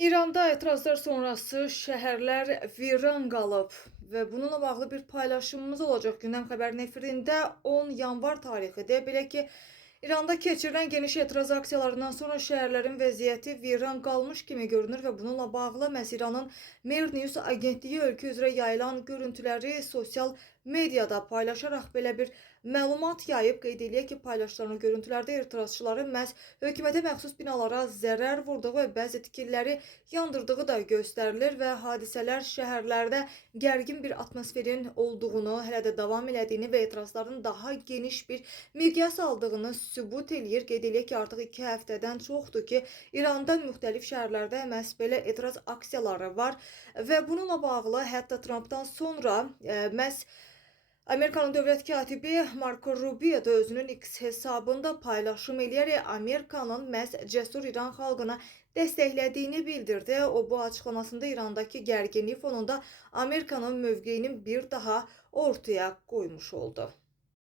İranda etirazlar sonrası şəhərlər viran qalıb və bununla bağlı bir paylaşımımız olacaq. Gündəm xəbərin efirində 10 yanvar tarixidir. Belə ki, İranda keçirilən geniş etiraz aksiyalarından sonra şəhərlərin vəziyyəti viran qalmış kimi görünür və bununla bağlı məhz İranın Mer News agentliyi ölkə üzrə yayılan görüntüləri sosial mediada paylaşaraq belə bir məlumat yayıb. Qeyd eləyək ki, paylaşılan görüntülərdə etirazçıların məhz hökumətə məxsus binalara zərər vurduğu və bəzi tikililəri yandırdığı da göstərilir və hadisələr şəhərlərdə gərgin bir atmosferin olduğunu, hələ də davam elədiyini və etirazların daha geniş bir miqyas aldığını sübut eləyir. Qeyd eləyək ki, artıq 2 həftədən çoxdur ki, İranda müxtəlif şəhərlərdə məhz belə etiraz aksiyaları var və bununla bağlı hətta Trampdan sonra məhz Amerikanın dövlət katibi Marco Rubio da özünün X hesabında paylaşım eləyərək Amerikanın məhz cəsur İran xalqına dəstəklədiyini bildirdi. O bu açıqlamasında İrandakı gərginlik fonunda Amerikanın mövqeyini bir daha ortaya qoymuş oldu.